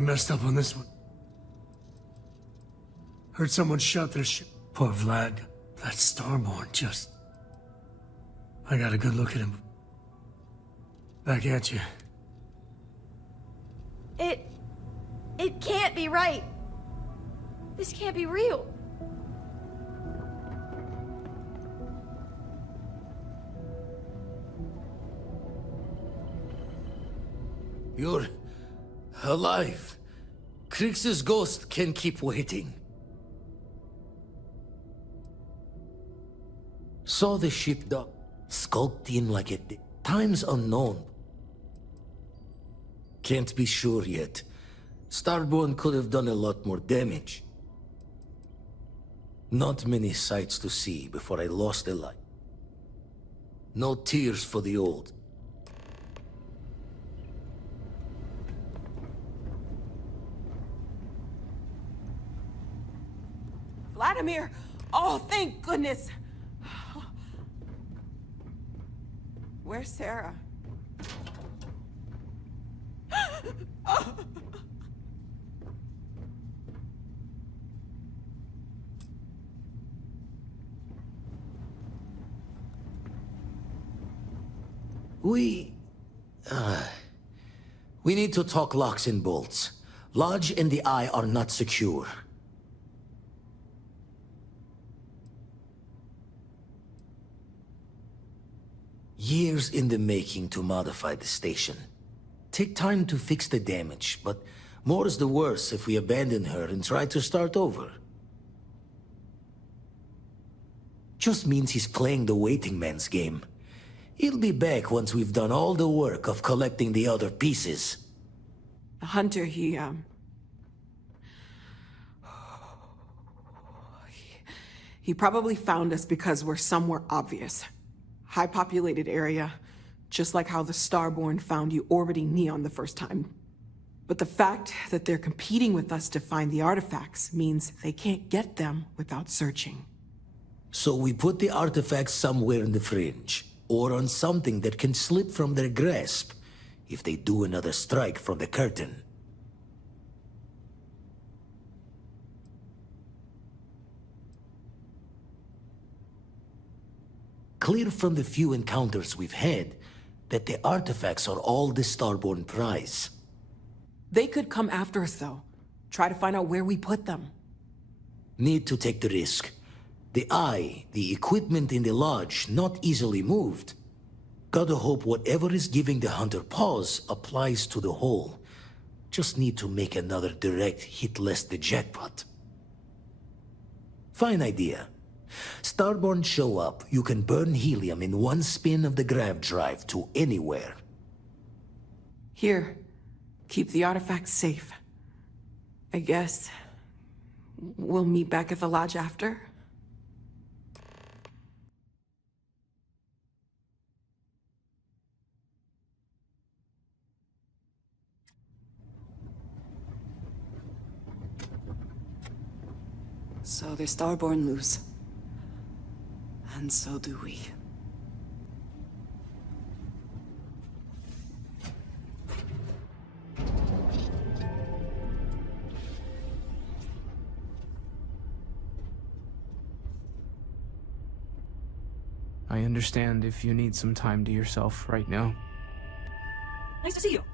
Messed up on this one. Heard someone shout their shit. Poor Vlad. That Starborn just... I got a good look at him. Back at you. It can't be right. This can't be real. You're alive. Krix's ghost can keep waiting. Saw the ship dock, skulked in like it did. Times unknown. Can't be sure yet. Starborn could have done a lot more damage. Not many sights to see before I lost a life. No tears for the old. Vladimir! Oh, thank goodness! Where's Sarah? We need to talk locks and bolts. Lodge and the Eye are not secure. Years in the making to modify the station. Take time to fix the damage, but more is the worse if we abandon her and try to start over. Just means he's playing the waiting man's game. He'll be back once we've done all the work of collecting the other pieces. The hunter, he probably found us because we're somewhere obvious. High-populated area, just like how the Starborn found you orbiting Neon the first time. But the fact that they're competing with us to find the artifacts means they can't get them without searching. So we put the artifacts somewhere in the fringe, or on something that can slip from their grasp if they do another strike from the curtain. Clear from the few encounters we've had that the artifacts are all the Starborn prize. They could come after us, though. Try to find out where we put them. Need to take the risk. The Eye, the equipment in the lodge, not easily moved. Gotta hope whatever is giving the hunter pause applies to the whole. Just need to make another direct hit less the jackpot. Fine idea. Starborn show up, you can burn helium in one spin of the grav drive to anywhere. Here, keep the artifacts safe. I guess we'll meet back at the lodge after? So they're Starborn loose. And so do we. I understand if you need some time to yourself right now. Nice to see you.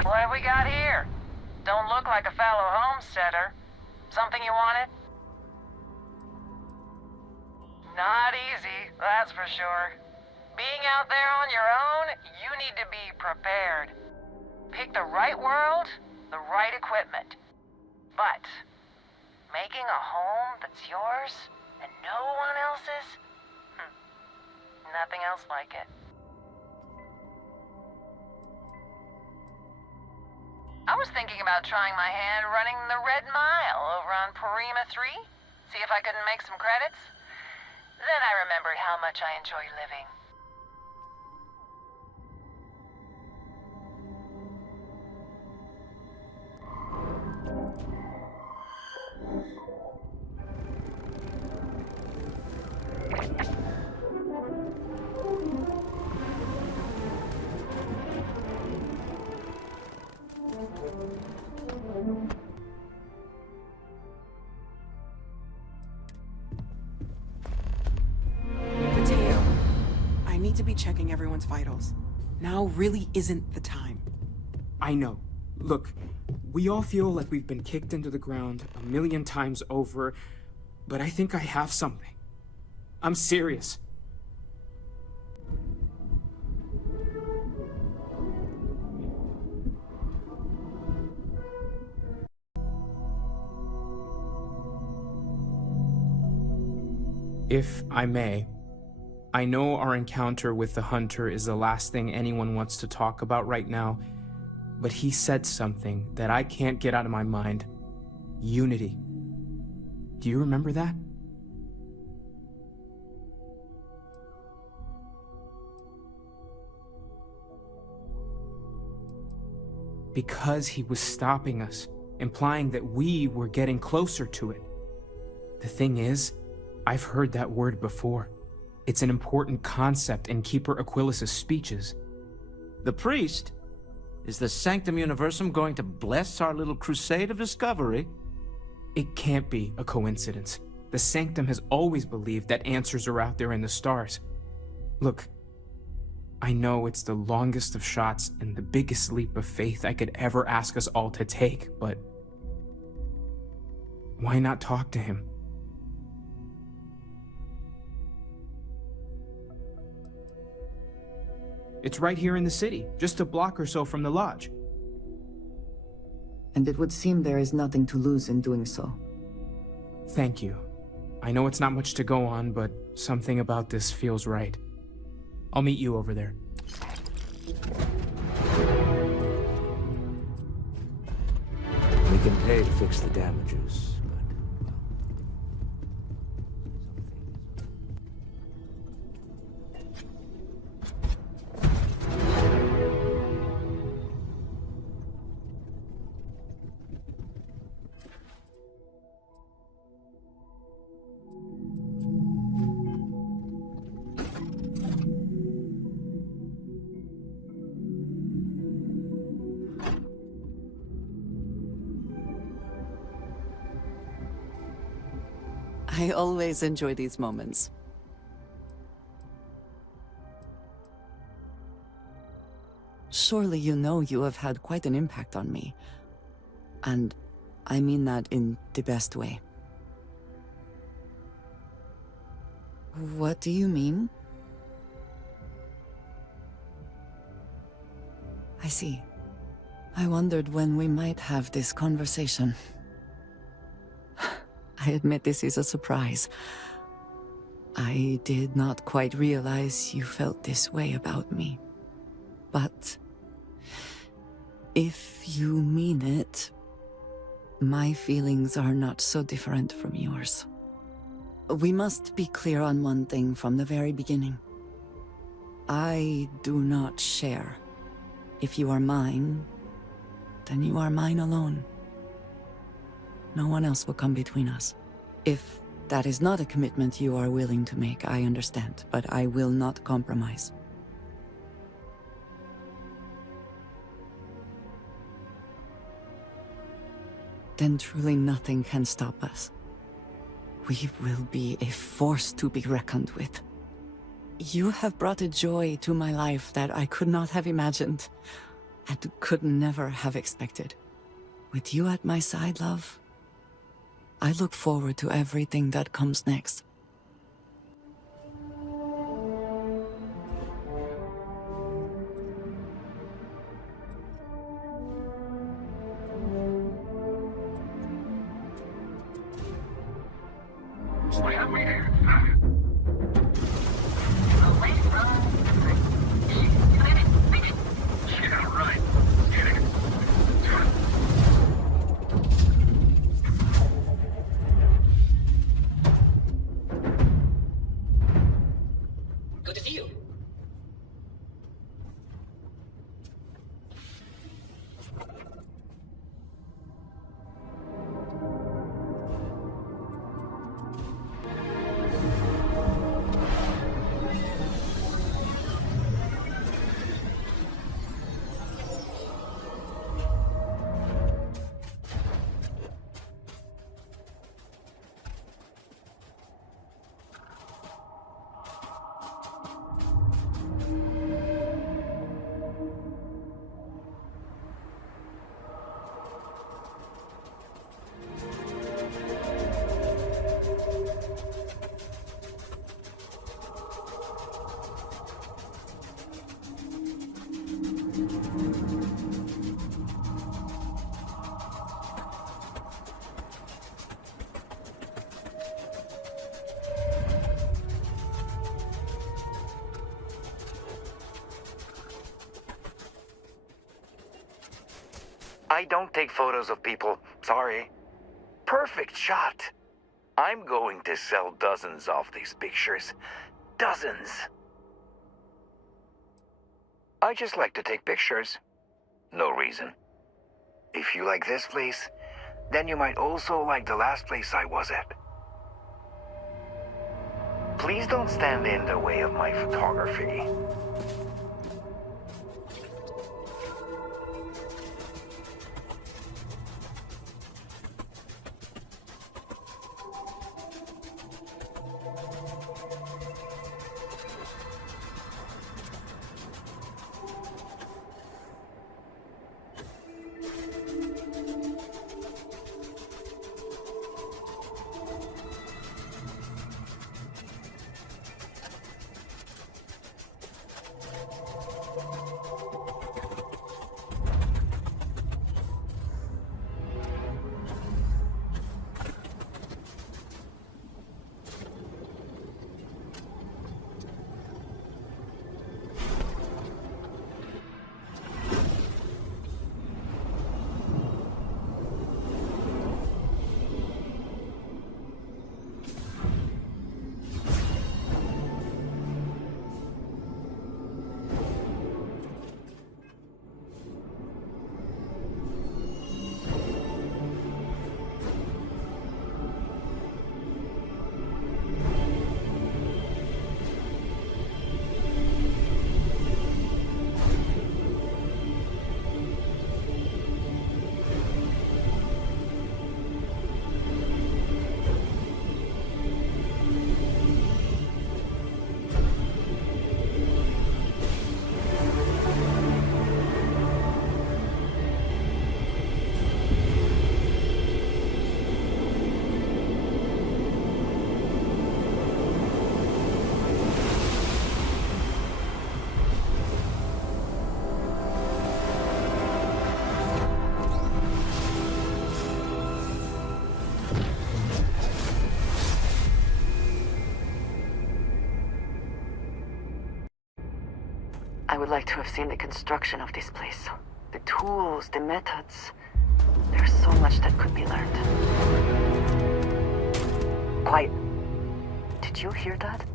What have we got here? Don't look like a fellow homesteader. Something you wanted? Not easy, that's for sure. Being out there on your own, you need to be prepared. Pick the right world, the right equipment. But making a home that's yours and no one else's? Nothing else like it. I was thinking about trying my hand running the Red Mile over on Prima 3. See if I couldn't make some credits. Then I remembered how much I enjoy living. Mateo, I need to be checking everyone's vitals. Now really isn't the time. I know. Look, we all feel like we've been kicked into the ground a million times over, but I think I have something. I'm serious. If I may, I know our encounter with the Hunter is the last thing anyone wants to talk about right now, but he said something that I can't get out of my mind. Unity. Do you remember that? Because he was stopping us, implying that we were getting closer to it. The thing is, I've heard that word before. It's an important concept in Keeper Aquilas's speeches. The priest? Is the Sanctum Universum going to bless our little crusade of discovery? It can't be a coincidence. The Sanctum has always believed that answers are out there in the stars. Look, I know it's the longest of shots and the biggest leap of faith I could ever ask us all to take, but why not talk to him? It's right here in the city, just a block or so from the lodge. And it would seem there is nothing to lose in doing so. Thank you. I know it's not much to go on, but something about this feels right. I'll meet you over there. We can pay to fix the damages, I always enjoy these moments. Surely you know you have had quite an impact on me. And I mean that in the best way. What do you mean? I see. I wondered when we might have this conversation. I admit this is a surprise. I did not quite realize you felt this way about me. But if you mean it, my feelings are not so different from yours. We must be clear on one thing from the very beginning. I do not share. If you are mine, then you are mine alone. No one else will come between us. If that is not a commitment you are willing to make, I understand, but I will not compromise. Then truly nothing can stop us. We will be a force to be reckoned with. You have brought a joy to my life that I could not have imagined. and could never have expected. With you at my side, love, I look forward to everything that comes next. Good to see you. I don't take photos of people. Sorry. Perfect shot. I'm going to sell dozens of these pictures. Dozens. I just like to take pictures. No reason. If you like this place, then you might also like the last place I was at. Please don't stand in the way of my photography. I would like to have seen the construction of this place. The tools, the methods. There's so much that could be learned. Quiet. Did you hear that?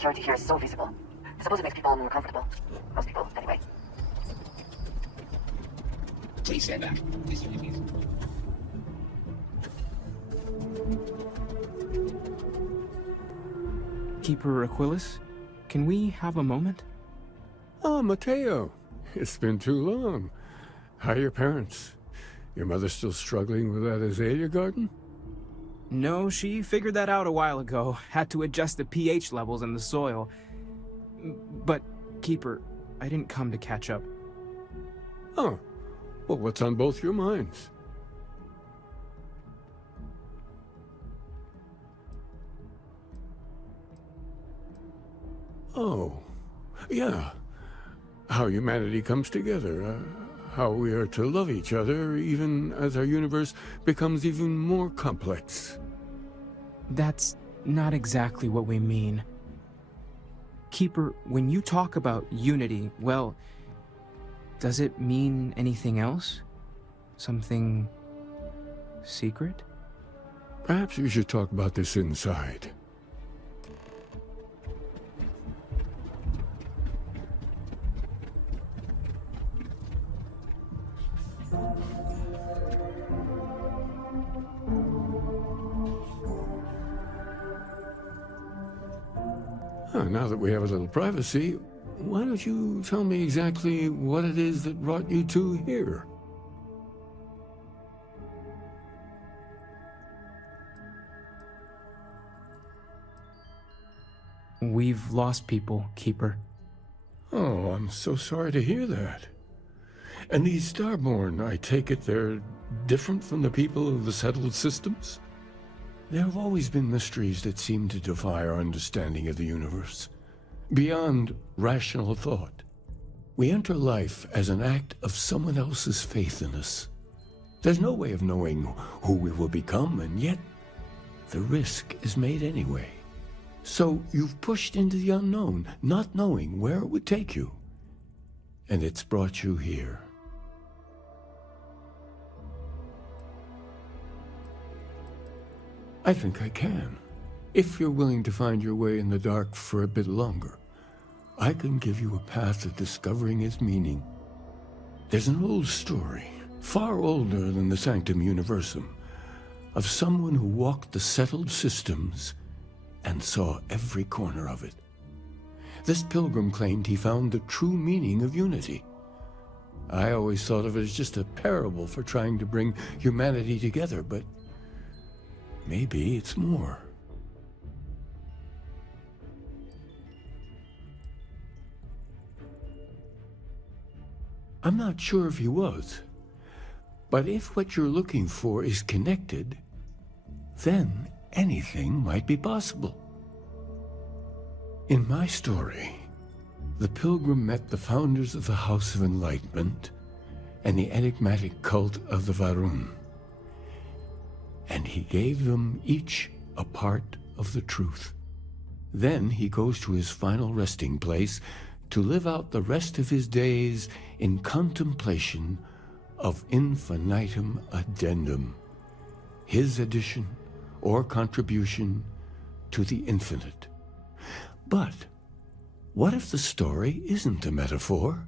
security here is so visible. I suppose it makes people more comfortable. Most people, anyway. Please stand back. Please. Keeper Aquilus, can we have a moment? Ah, Mateo. It's been too long. How are your parents? Your mother still struggling with that azalea garden? No, she figured that out a while ago. Had to adjust the pH levels in the soil. But, Keeper, I didn't come to catch up. Oh. Well, what's on both your minds? Oh. Yeah. How humanity comes together. How we are to love each other, even as our universe becomes even more complex. That's not exactly what we mean. Keeper, when you talk about unity, well, does it mean anything else? Something secret? Perhaps we should talk about this inside. Now that we have a little privacy, why don't you tell me exactly what it is that brought you two here? We've lost people, Keeper. Oh, I'm so sorry to hear that. And these Starborn, I take it they're different from the people of the settled systems? There have always been mysteries that seem to defy our understanding of the universe, beyond rational thought. We enter life as an act of someone else's faith in us. There's no way of knowing who we will become, and yet the risk is made anyway. So you've pushed into the unknown, not knowing where it would take you. And it's brought you here. I think I can. If you're willing to find your way in the dark for a bit longer, I can give you a path to discovering its meaning. There's an old story, far older than the Sanctum Universum, of someone who walked the settled systems and saw every corner of it. This pilgrim claimed he found the true meaning of unity. I always thought of it as just a parable for trying to bring humanity together, but maybe it's more. I'm not sure if he was, but if what you're looking for is connected, then anything might be possible. In my story, the pilgrim met the founders of the House of Enlightenment and the enigmatic cult of the Varun, and he gave them each a part of the truth. Then he goes to his final resting place to live out the rest of his days in contemplation of infinitum addendum, his addition or contribution to the infinite. But what if the story isn't a metaphor,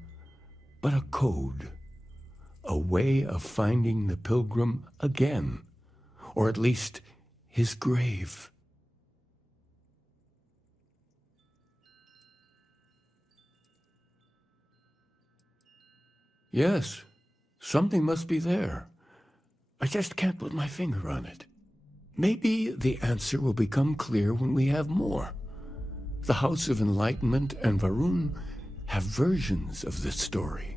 but a code, a way of finding the pilgrim again, or at least his grave? Yes, something must be there. I just can't put my finger on it. Maybe the answer will become clear when we have more. The House of Enlightenment and Varun have versions of this story.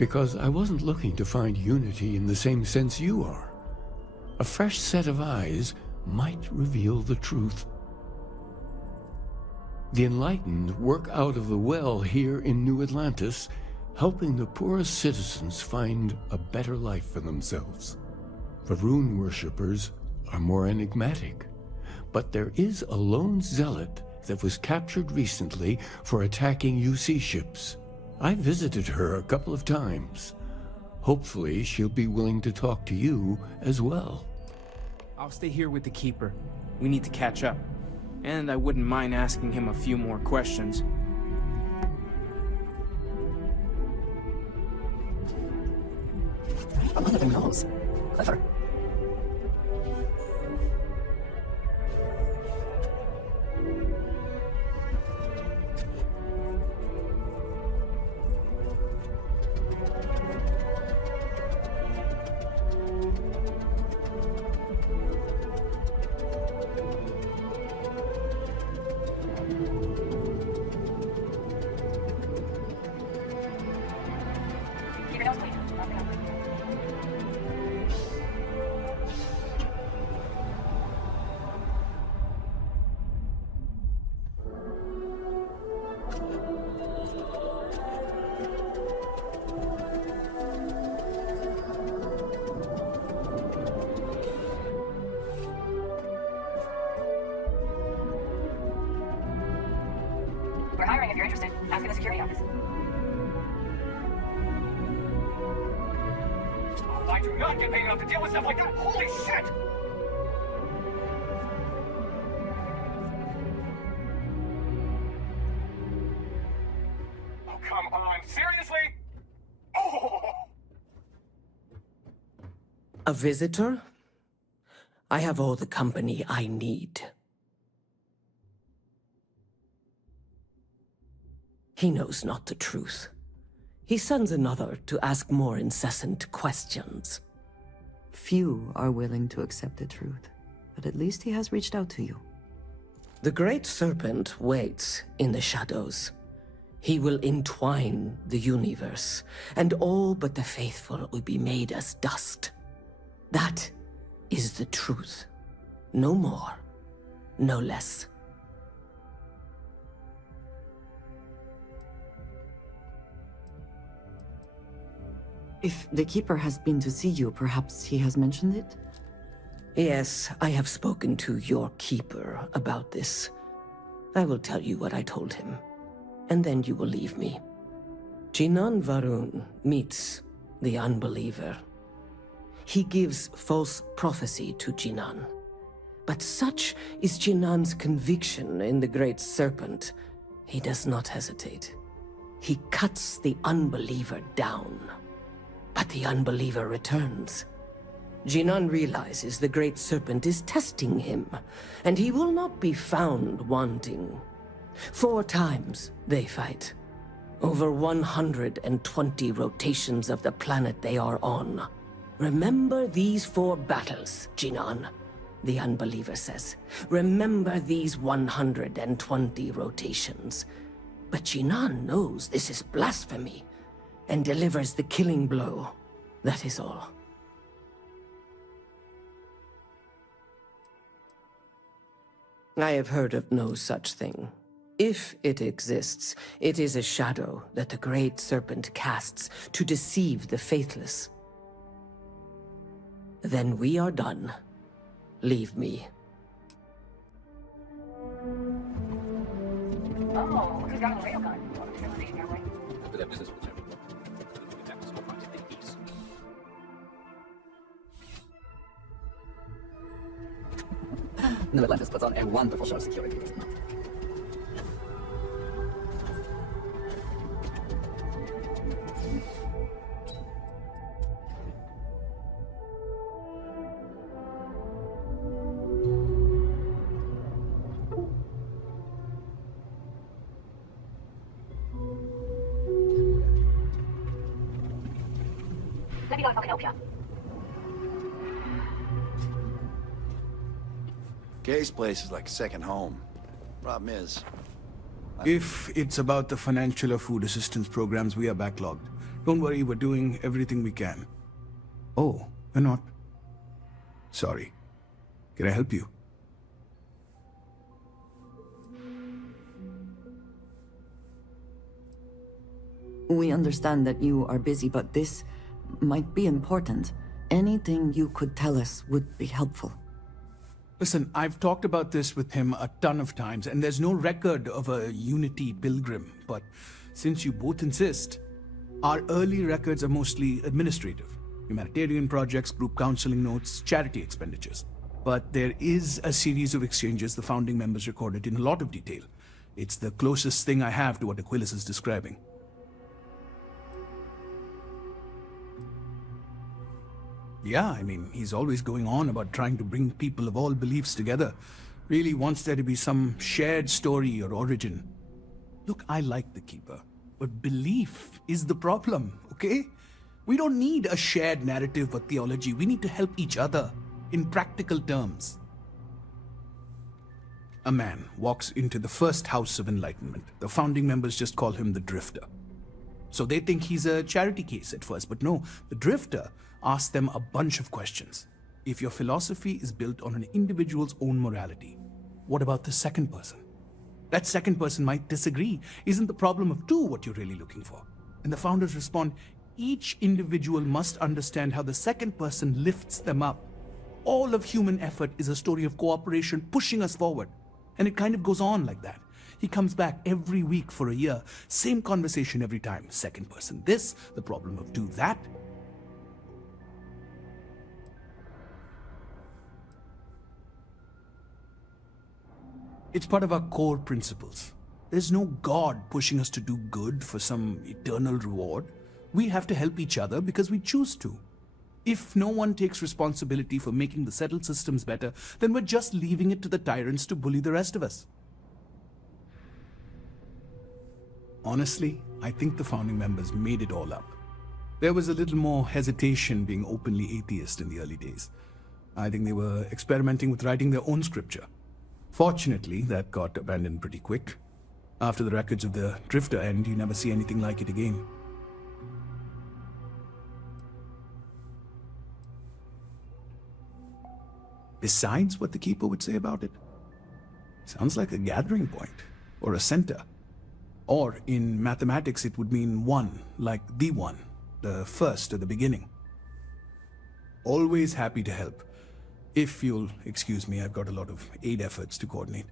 Because I wasn't looking to find unity in the same sense you are. A fresh set of eyes might reveal the truth. The enlightened work out of the well here in New Atlantis, helping the poorest citizens find a better life for themselves. Varun worshippers are more enigmatic, but there is a lone zealot that was captured recently for attacking UC ships. I visited her a couple of times, Hopefully, she'll be willing to talk to you as well. I'll stay here with the Keeper. We need to catch up. And I wouldn't mind asking him a few more questions. One of them knows. Clever. Keep your nose clean. Nothing else. We're hiring if you're interested. Ask in the security office. I do not get paid enough to deal with stuff like that. Holy shit! Oh, come on. Seriously? Oh! A visitor? I have all the company I need. He knows not the truth. He sends another to ask more incessant questions. Few are willing to accept the truth, but at least he has reached out to you. The great serpent waits in the shadows. He will entwine the universe, and all but the faithful will be made as dust. That is the truth. No more, no less. If the Keeper has been to see you, perhaps he has mentioned it? Yes, I have spoken to your Keeper about this. I will tell you what I told him, and then you will leave me. Jinan Varun meets the unbeliever. He gives false prophecy to Jinan. But such is Jinan's conviction in the Great Serpent, he does not hesitate. He cuts the unbeliever down. But the unbeliever returns. Jinan realizes the Great Serpent is testing him, and he will not be found wanting. 4 times they fight. Over 120 rotations of the planet they are on. Remember these 4 battles, Jinan, the unbeliever says. Remember these 120 rotations. But Jinan knows this is blasphemy, and delivers the killing blow. That is all. I have heard of no such thing. If it exists, it is a shadow that the Great Serpent casts to deceive the faithless. Then we are done. Leave me. Oh, look who's got a radio gun. Welcome to civilization, airboy. For that business will tell you. That was what wanted the east. New Atlantis puts on a wonderful show of security. Let me go and fucking help ya. Kay's place is like a second home. Problem is... If it's about the financial or food assistance programs, we are backlogged. Don't worry, we're doing everything we can. Oh, you're not? Sorry. Can I help you? We understand that you are busy, but this might be important. Anything you could tell us would be helpful. Listen, I've talked about this with him a ton of times, and there's no record of a Unity pilgrim, but since you both insist, Our early records are mostly administrative. Humanitarian projects, group counseling notes, charity expenditures. But there is a series of exchanges the founding members recorded in a lot of detail. It's the closest thing I have to what Aquilas is describing. Yeah, I mean, he's always going on about trying to bring people of all beliefs together. Really wants there to be some shared story or origin. Look, I like the Keeper, but belief is the problem, okay? We don't need a shared narrative or theology. We need to help each other in practical terms. A man walks into the first house of enlightenment. The founding members just call him the Drifter. So they think he's a charity case at first, but no, the Drifter asks them a bunch of questions. If your philosophy is built on an individual's own morality, what about the second person? That second person might disagree. Isn't the problem of two what you're really looking for? And the founders respond, each individual must understand how the second person lifts them up. All of human effort is a story of cooperation pushing us forward. And it kind of goes on like that. He comes back every week for a year. Same conversation every time. Second person this, the problem of two that. It's part of our core principles. There's no God pushing us to do good for some eternal reward. We have to help each other because we choose to. If no one takes responsibility for making the settled systems better, then we're just leaving it to the tyrants to bully the rest of us. Honestly, I think the founding members made it all up. There was a little more hesitation being openly atheist in the early days. I think they were experimenting with writing their own scripture. Fortunately, that got abandoned pretty quick. After the records of the Drifter end, you never see anything like it again. Besides what the Keeper would say about it, sounds like a gathering point, or a center. Or in mathematics it would mean one, like the one, the first or the beginning. Always happy to help. If you'll excuse me, I've got a lot of aid efforts to coordinate.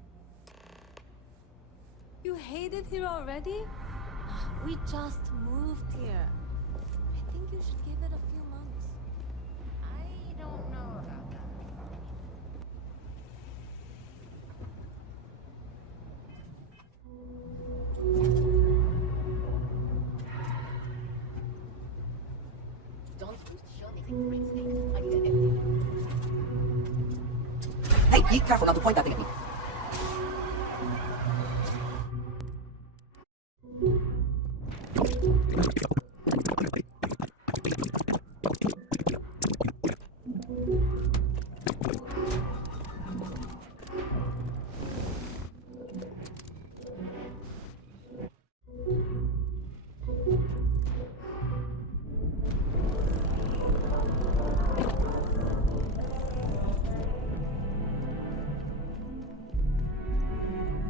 You hate it here already? We just moved here. I think you should give it a few months. I don't know about that. Hey, be careful not to point that thing at me.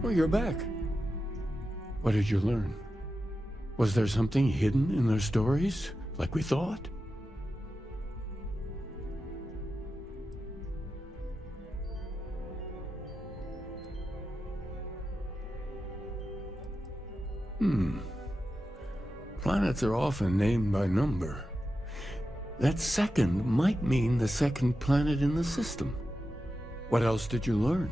Oh, you're back. What did you learn? Was there something hidden in their stories, like we thought? Planets are often named by number. That second might mean the second planet in the system. What else did you learn?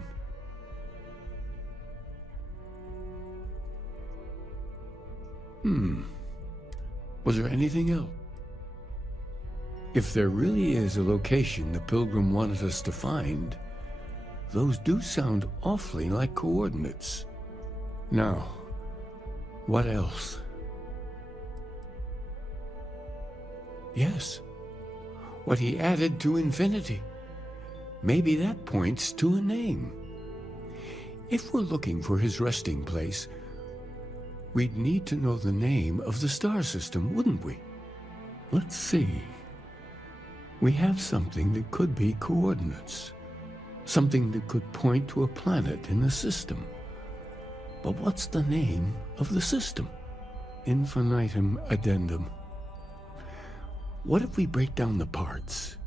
Was there anything else? If there really is a location the Pilgrim wanted us to find, those do sound awfully like coordinates. Now, what else? Yes, what he added to infinity. Maybe that points to a name. If we're looking for his resting place, we'd need to know the name of the star system, wouldn't we? Let's see. We have something that could be coordinates. Something that could point to a planet in the system. But what's the name of the system? Infinitum addendum. What if we break down the parts?